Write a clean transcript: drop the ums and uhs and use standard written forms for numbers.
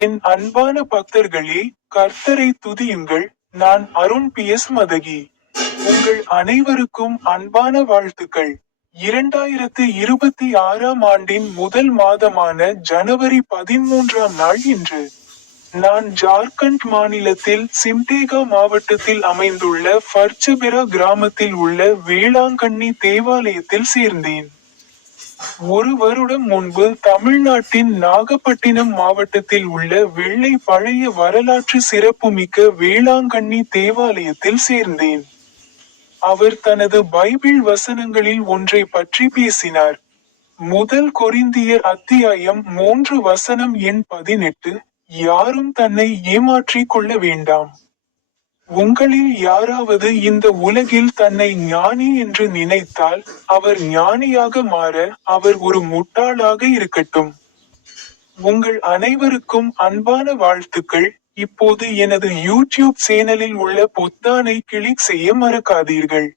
என் அன்பான பக்தர்களே, கர்த்தரை துதியுங்கள். நான் அருண் பி.எஸ். மதகி. உங்கள் அனைவருக்கும் அன்பான வாழ்த்துக்கள். 2026ஆம் ஆண்டின் முதல் மாதமான ஜனவரி 13ஆம் நாள் இன்று. நான் ஜார்க்கண்ட் மாநிலத்தில் சிம்டேகா மாவட்டத்தில் அமைந்துள்ள ஃபர்ச்சபெரா கிராமத்தில் உள்ள வேளாங்கண்ணி தேவாலயத்தில் சேர்ந்தேன். ஒரு வருடம் முன்பு தமிழ்நாட்டின் நாகப்பட்டினம் மாவட்டத்தில் உள்ள வெள்ளை பழைய வரலாற்று சிறப்புமிக்க வேளாங்கண்ணி தேவாலயத்தில் சேர்ந்தேன். அவர் தனது பைபிள் வசனங்களில் ஒன்றை பற்றி பேசினார். முதல் கொரிந்தியர் அத்தியாயம் 3 வசனம் எண் 18, யாரும் தன்னை ஏமாற்றிக் கொள்ள வேண்டாம். உங்களில் யாராவது இந்த உலகில் தன்னை ஞானி என்று நினைத்தால், அவர் ஞானியாக மாற, அவர் ஒரு முட்டாளாக இருக்கட்டும். உங்கள் அனைவருக்கும் அன்பான வாழ்த்துக்கள். இப்போது எனது யூடியூப் சேனலில் உள்ள பொத்தானை கிளிக் செய்ய மறக்காதீர்கள்.